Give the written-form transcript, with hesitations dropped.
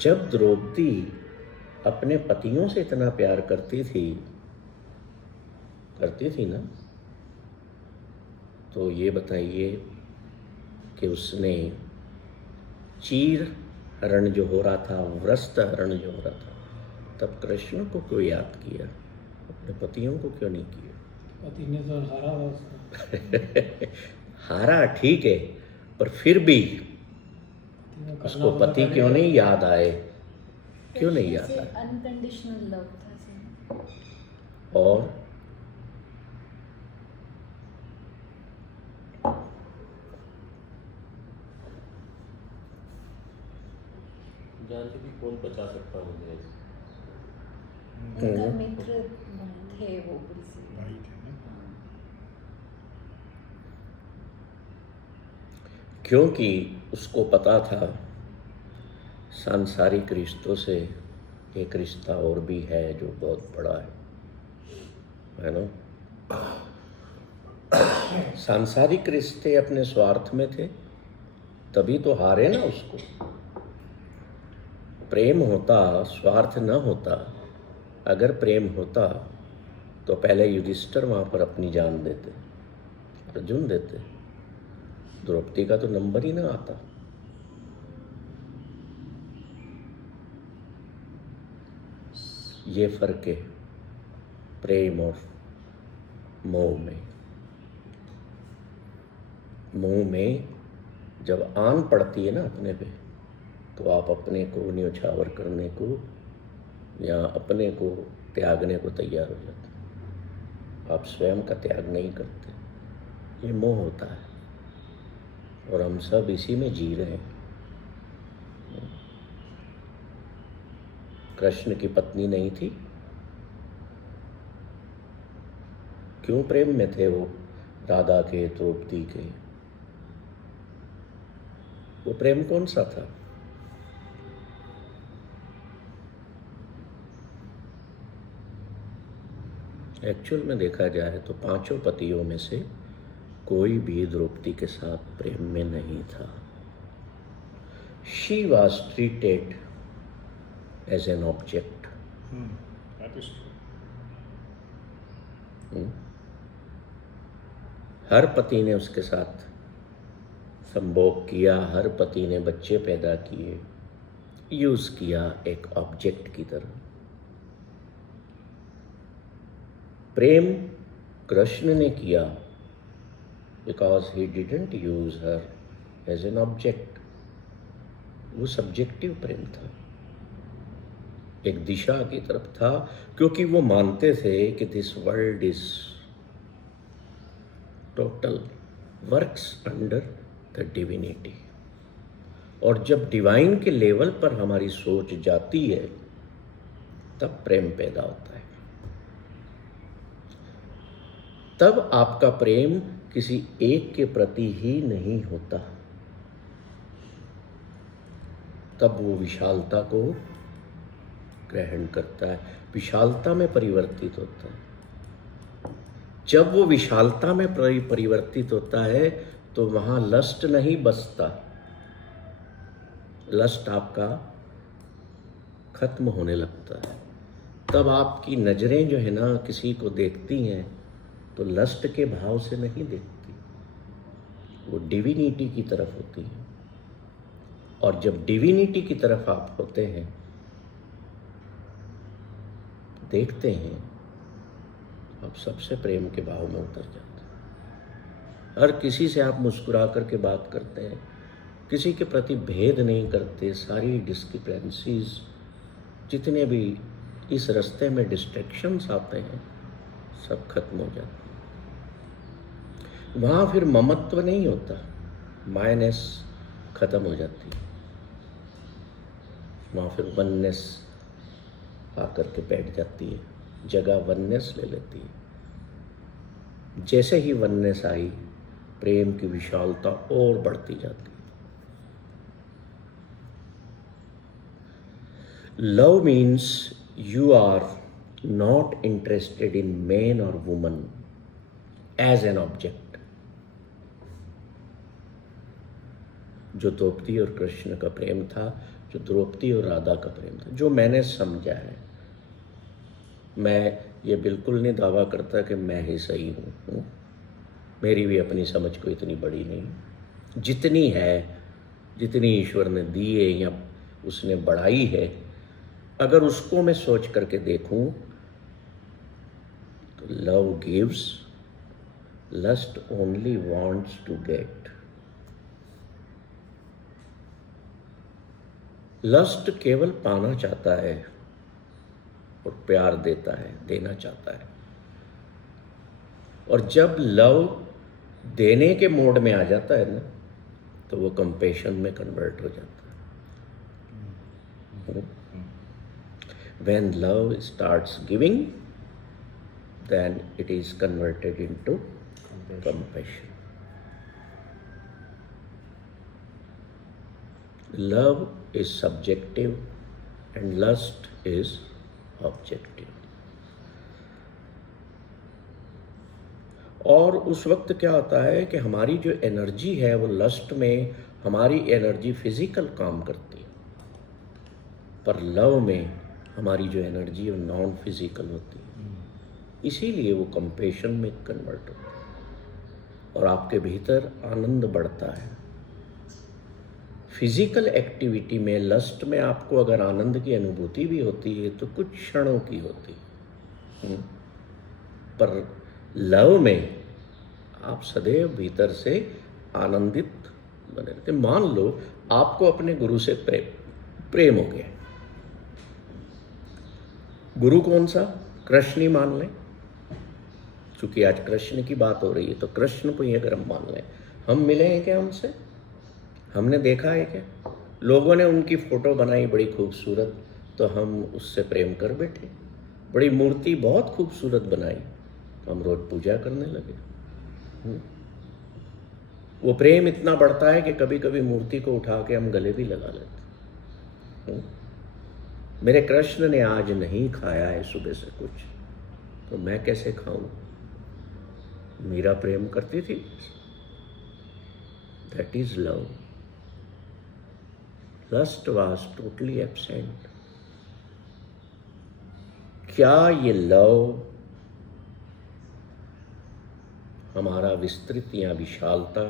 जब द्रौपदी अपने पतियों से इतना प्यार करती थी ना, तो ये बताइए कि उसने चीर हरण जो हो रहा था, व्रस्त हरण जो हो रहा था, तब कृष्ण को क्यों याद किया, अपने पतियों को क्यों नहीं किया? पति ने तो हारा था उसको। हारा ठीक है, पर फिर भी उसको पति क्यों नहीं याद आए? क्यों नहीं याद आए? अनकंडीशनल लव था। और जानती थी कौन बचा सकता मुझे। उनका मित्र थे वो भाई थे ना। क्योंकि उसको पता था सांसारिक रिश्तों से एक रिश्ता और भी है जो बहुत बड़ा है ना? सांसारिक रिश्ते अपने स्वार्थ में थे, तभी तो हारे ना उसको। प्रेम होता, स्वार्थ न होता, अगर प्रेम होता तो पहले युधिष्ठिर वहां पर अपनी जान देते, अर्जुन देते, द्रौपदी का तो नंबर ही ना आता। ये फर्क है प्रेम और मोह में। मोह में जब आन पड़ती है ना अपने पे, तो आप अपने को न्योछावर करने को या अपने को त्यागने को तैयार हो जाते, आप स्वयं का त्याग नहीं करते। ये मोह होता है और हम सब इसी में जी रहे हैं। कृष्ण की पत्नी नहीं थी, क्यों प्रेम में थे वो राधा के, द्रौपदी के? वो प्रेम कौन सा था? एक्चुअल में देखा जाए तो पांचों पतियों में से कोई भी द्रौपदी के साथ प्रेम में नहीं था। She was treated as an object. हर पति ने उसके साथ संभोग किया, हर पति ने बच्चे पैदा किए, यूज किया एक ऑब्जेक्ट की तरह। प्रेम कृष्ण ने किया because he didn't use her as an object. वो सब्जेक्टिव प्रेम था, एक दिशा की तरफ था, क्योंकि वो मानते थे कि this world is total works under the divinity. और जब डिवाइन के लेवल पर हमारी सोच जाती है तब प्रेम पैदा होता है। तब आपका प्रेम किसी एक के प्रति ही नहीं होता, तब वो विशालता को ग्रहण करता है, विशालता में परिवर्तित होता है। जब वो विशालता में परिवर्तित होता है तो वहां लस्ट नहीं बसता, लस्ट आपका खत्म होने लगता है। तब आपकी नजरें जो है ना किसी को देखती हैं तो लस्ट के भाव से नहीं देखती, वो डिविनिटी की तरफ होती है। और जब डिविनिटी की तरफ आप होते हैं, देखते हैं, आप सबसे प्रेम के भाव में उतर जाते हैं। हर किसी से आप मुस्कुरा करके बात करते हैं, किसी के प्रति भेद नहीं करते। सारी डिस्क्रिपेंसीज, जितने भी इस रास्ते में डिस्ट्रैक्शंस आते हैं, सब खत्म हो जाते हैं। वहाँ फिर ममत्व नहीं होता, माइनस खत्म हो जाती है। वहाँ फिर वननेस आकर के बैठ जाती है, जगह वननेस ले लेती है। जैसे ही वननेस आई, प्रेम की विशालता और बढ़ती जाती है। Love means you are not interested in man और वुमन एज एन ऑब्जेक्ट। जो द्रौपदी और कृष्ण का प्रेम था, जो द्रौपदी और राधा का प्रेम था, जो मैंने समझा है। मैं ये बिल्कुल नहीं दावा करता कि मैं ही सही हूँ, मेरी भी अपनी समझ को इतनी बड़ी नहीं, जितनी है, जितनी ईश्वर ने दी है या उसने बढ़ाई है, अगर उसको मैं सोच करके देखूं तो love gives, lust only wants to get. Lust केवल पाना चाहता है और प्यार देता है, देना चाहता है। और जब लव देने के मोड में आ जाता है ना, तो वो कंपैशन में कन्वर्ट हो जाता है। When love starts giving, then it is converted into compassion. Love is subjective and lust is objective. और उस वक्त क्या होता है कि हमारी जो एनर्जी है वो लस्ट में, हमारी एनर्जी फिजिकल काम करती है, पर लव में हमारी जो एनर्जी है वो नॉन फिजिकल होती है। इसीलिए वो कंपैशन में कन्वर्ट होता है और आपके भीतर आनंद बढ़ता है। फिजिकल एक्टिविटी में, लस्ट में आपको अगर आनंद की अनुभूति भी होती है तो कुछ क्षणों की होती है, पर लव में आप सदैव भीतर से आनंदित बने रहते। मान लो आपको अपने गुरु से प्रेम हो गया। गुरु कौन सा? कृष्ण ही मान लें, क्योंकि आज कृष्ण की बात हो रही है, तो कृष्ण को ही अगर हम मान लें, हम मिले हैं क्या उनसे? हमने देखा है क्या? लोगों ने उनकी फोटो बनाई बड़ी खूबसूरत, तो हम उससे प्रेम कर बैठे। बड़ी मूर्ति बहुत खूबसूरत बनाई, तो हम रोज पूजा करने लगे। वो प्रेम इतना बढ़ता है कि कभी कभी मूर्ति को उठा के हम गले भी लगा लेते। मेरे कृष्ण ने आज नहीं खाया है सुबह से कुछ, तो मैं कैसे खाऊं? मीरा प्रेम करती थी। That is love. Lust was totally absent. क्या ये लव हमारा विस्तृत या विशालता